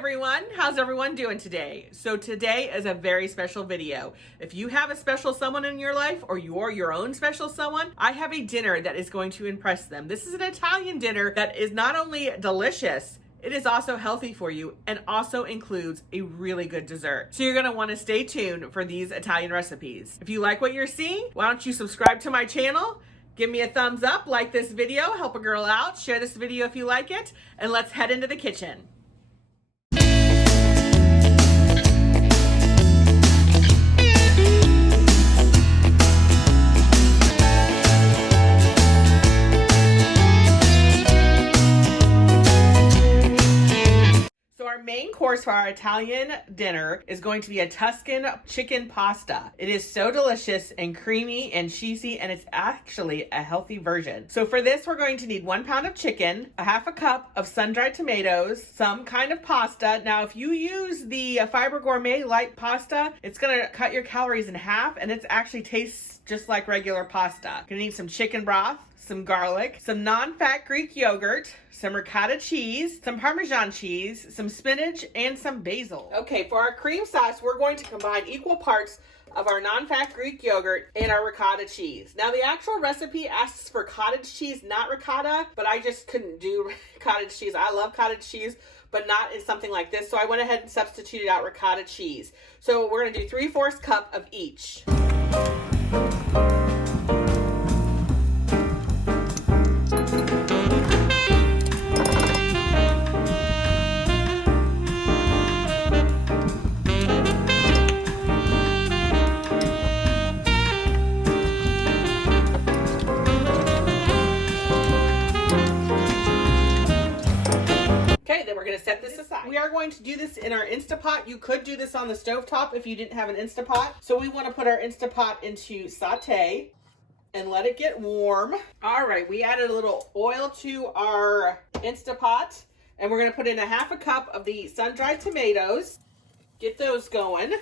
everyone, how's everyone doing today? So today is a very special video. If you have a special someone in your life or you're your own special someone, I have a dinner that is going to impress them. This is an Italian dinner that is not only delicious, it is also healthy for you and also includes a really good dessert. So you're gonna wanna stay tuned for these Italian recipes. If you like what you're seeing, why don't you subscribe to my channel? Give me a thumbs up, like this video, help a girl out, share this video if you like it, and let's head into the kitchen. Our main course for our Italian dinner is going to be a Tuscan chicken pasta. It is so delicious and creamy and cheesy, and it's actually a healthy version. So for this, we're going to need 1 pound of chicken, a half a cup of sun-dried tomatoes, some kind of pasta. Now, if you use the Fiber Gourmet light pasta, it's gonna cut your calories in half, and it actually tastes just like regular pasta. You're gonna need some chicken broth, some garlic, some non-fat Greek yogurt, some ricotta cheese, some Parmesan cheese, some spinach, and some basil. Okay, for our cream sauce, we're going to combine equal parts of our non-fat Greek yogurt and our ricotta cheese. Now, the actual recipe asks for cottage cheese, not ricotta, but I just couldn't do cottage cheese. I love cottage cheese, but not in something like this, so I went ahead and substituted out ricotta cheese. So we're gonna do 3/4 cup of each. We're going to set this aside. We are going to do this in our Instapot. You could do this on the stovetop if you didn't have an Instapot. So we want to put our Instapot into saute and let it get warm. All right, we added a little oil to our Instapot, and we're going to put in a half a cup of the sun-dried tomatoes. Get those going.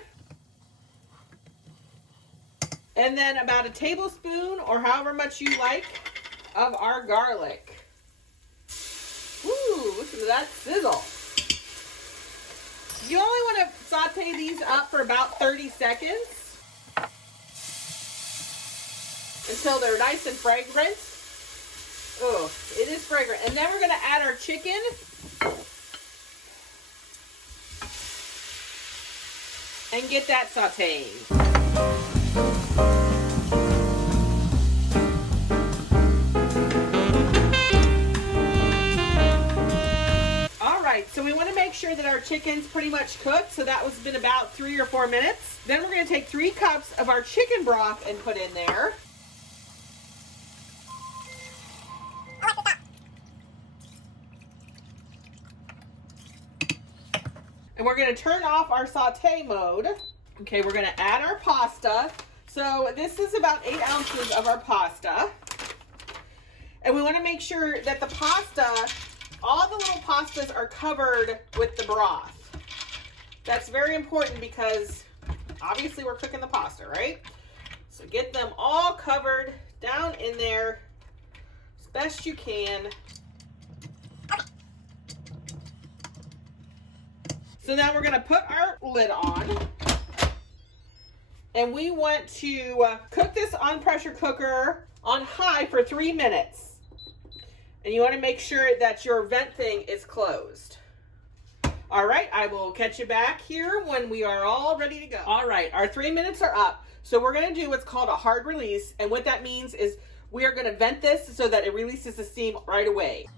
And then about a tablespoon, or however much you like, of our garlic. Ooh, listen to that sizzle. You only want to saute these up for about 30 seconds until they're nice and fragrant. Oh, it is fragrant. And then we're going to add our chicken. And get that sauteing. So we want to make sure that our chicken's pretty much cooked. So that was been about 3 or 4 minutes. Then we're going to take 3 cups of our chicken broth and put in there. And we're going to turn off our saute mode. Okay, we're going to add our pasta. So this is about 8 ounces of our pasta. And we want to make sure that the pasta, all the little pastas are covered with the broth. That's very important because obviously we're cooking the pasta, right? So get them all covered down in there as best you can. So now we're gonna put our lid on, and we want to cook this on pressure cooker on high for 3 minutes. And you want to make sure that your vent thing is closed. All right, I will catch you back here when we are all ready to go. All right, our 3 minutes are up. So we're going to do what's called a hard release. And what that means is we are going to vent this so that it releases the steam right away.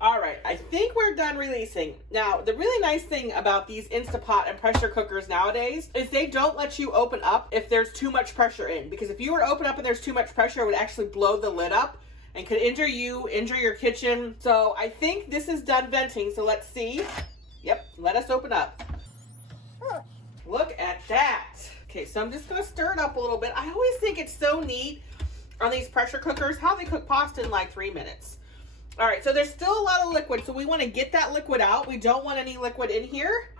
All right, I think we're done releasing. Now, the really nice thing about these Instapot and pressure cookers nowadays is they don't let you open up if there's too much pressure in. Because if you were to open up and there's too much pressure, it would actually blow the lid up and could injure you, injure your kitchen. So I think this is done venting, so let's see. Yep, let us open up. Look at that. Okay, so I'm just gonna stir it up a little bit. I always think it's so neat on these pressure cookers how they cook pasta in like 3 minutes. All right, so there's still a lot of liquid, so we want to get that liquid out. We don't want any liquid in here.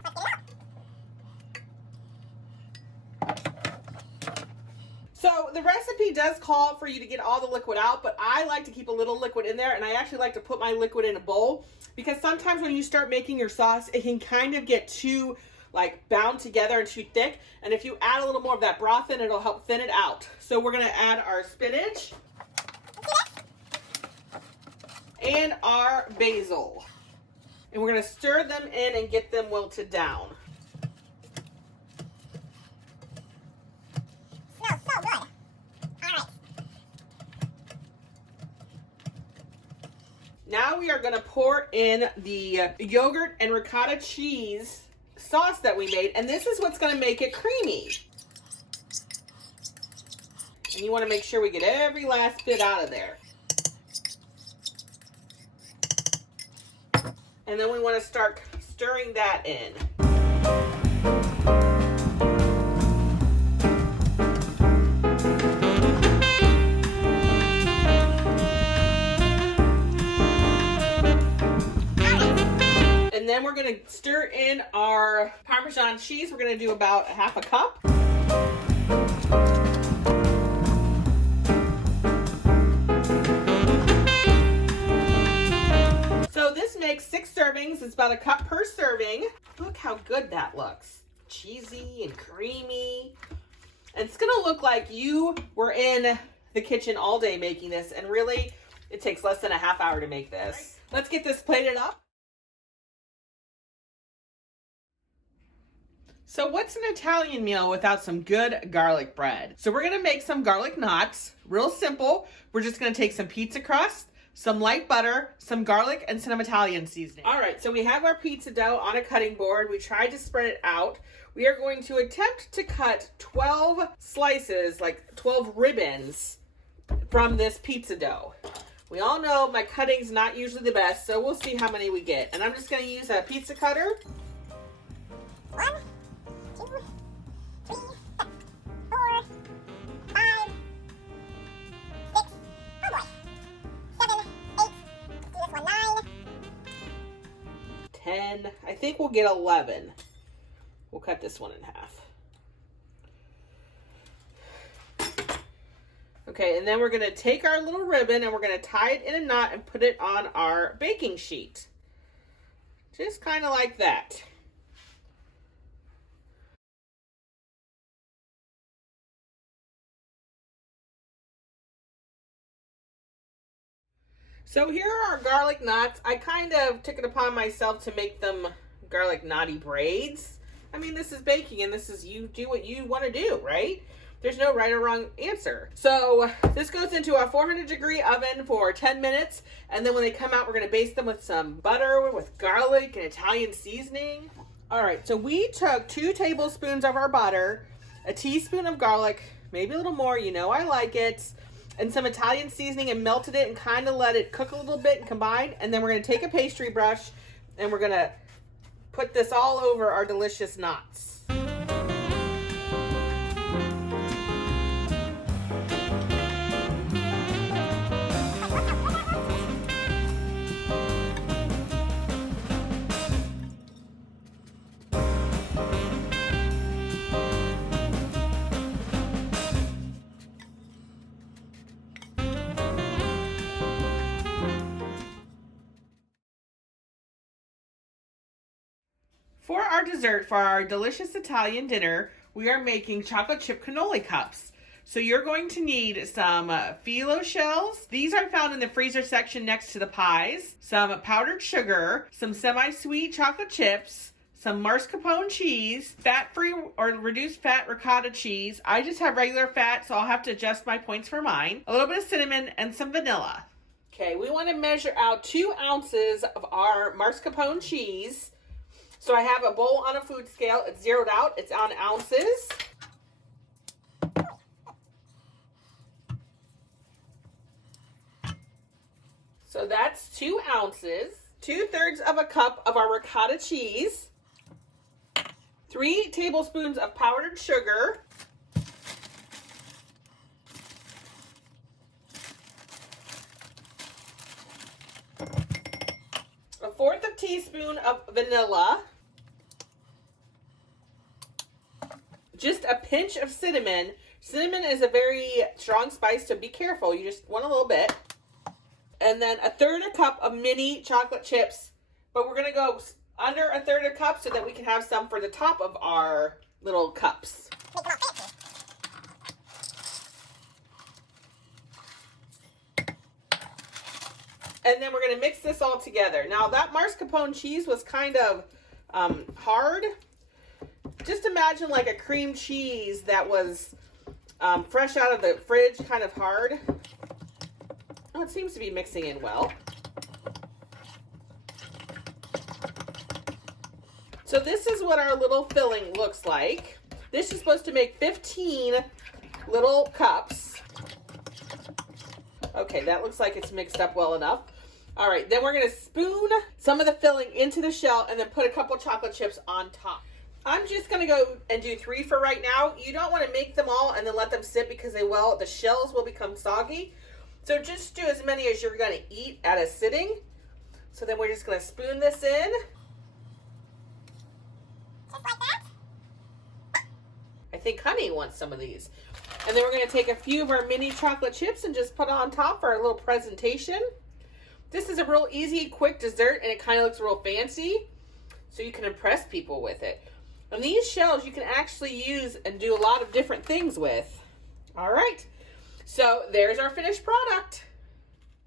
So the recipe does call for you to get all the liquid out, but I like to keep a little liquid in there, and I actually like to put my liquid in a bowl because sometimes when you start making your sauce, it can kind of get too like bound together and too thick. And if you add a little more of that broth in, it'll help thin it out. So we're gonna add our spinach and our basil. And we're gonna stir them in and get them wilted down. Smells so good. All right. Now we are gonna pour in the yogurt and ricotta cheese sauce that we made, and this is what's gonna make it creamy. And you wanna make sure we get every last bit out of there. And then we wanna start stirring that in. And then we're gonna stir in our Parmesan cheese. We're gonna do about half a cup. So this makes 6 servings. It's about a cup per serving. Look how good that looks. Cheesy and creamy. And it's gonna look like you were in the kitchen all day making this, and really, it takes less than a half hour to make this. Let's get this plated up. So what's an Italian meal without some good garlic bread? So we're gonna make some garlic knots, real simple. We're just gonna take some pizza crust, some light butter, some garlic, and some Italian seasoning. All right, so we have our pizza dough on a cutting board. We tried to spread it out. We are going to attempt to cut 12 slices, like 12 ribbons from this pizza dough. We all know my cutting's not usually the best, so we'll see how many we get. And I'm just gonna use a pizza cutter. 1, 2, 3, 4, 5, 6, oh boy, 7, 8, do this one, 9. 10, I think we'll get 11. We'll cut this one in half. Okay, and then we're gonna take our little ribbon and we're gonna tie it in a knot and put it on our baking sheet. Just kind of like that. So here are our garlic knots. I kind of took it upon myself to make them garlic knotty braids. I mean, this is baking and this is you do what you want to do, right? There's no right or wrong answer. So this goes into a 400-degree oven for 10 minutes. And then when they come out, we're going to baste them with some butter, with garlic and Italian seasoning. All right, so we took 2 tablespoons of our butter, a teaspoon of garlic, maybe a little more, you know I like it, and some Italian seasoning, and melted it and kind of let it cook a little bit and combine. And then we're going to take a pastry brush and we're going to put this all over our delicious knots. For our dessert, for our delicious Italian dinner, we are making chocolate chip cannoli cups. So you're going to need some phyllo shells. These are found in the freezer section next to the pies. Some powdered sugar, some semi-sweet chocolate chips, some mascarpone cheese, fat-free or reduced fat ricotta cheese. I just have regular fat, so I'll have to adjust my points for mine. A little bit of cinnamon and some vanilla. Okay, we want to measure out 2 ounces of our mascarpone cheese. So I have a bowl on a food scale. It's zeroed out. It's on ounces. So that's 2 ounces. 2/3 of a cup of our ricotta cheese. 3 tablespoons of powdered sugar. 1/4 teaspoon of vanilla. Just a pinch of cinnamon Cinnamon is a very strong spice, so be careful. You just want a little bit. And then 1/3 cup of mini chocolate chips, but we're gonna go under 1/3 cup so that we can have some for the top of our little cups. And then we're gonna mix this all together. Now that mascarpone cheese was kind of hard. Just imagine like a cream cheese that was fresh out of the fridge, kind of hard. Oh, it seems to be mixing in well. So this is what our little filling looks like. This is supposed to make 15 little cups. Okay, that looks like it's mixed up well enough. All right, then we're gonna spoon some of the filling into the shell and then put a couple chocolate chips on top. I'm just gonna go and do 3 for right now. You don't wanna make them all and then let them sit because the shells will become soggy. So just do as many as you're gonna eat at a sitting. So then we're just gonna spoon this in. Just like that. I think Honey wants some of these. And then we're gonna take a few of our mini chocolate chips and just put on top for a little presentation. This is a real easy, quick dessert, and it kind of looks real fancy, so you can impress people with it. And these shells you can actually use and do a lot of different things with. All right, so there's our finished product.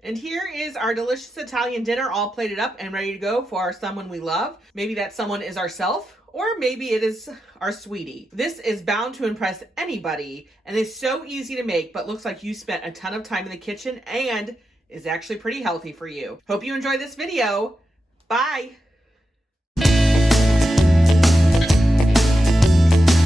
And here is our delicious Italian dinner all plated up and ready to go for our someone we love. Maybe that someone is ourself, or maybe it is our sweetie. This is bound to impress anybody, and it's so easy to make, but looks like you spent a ton of time in the kitchen and is actually pretty healthy for you. Hope you enjoyed this video. Bye.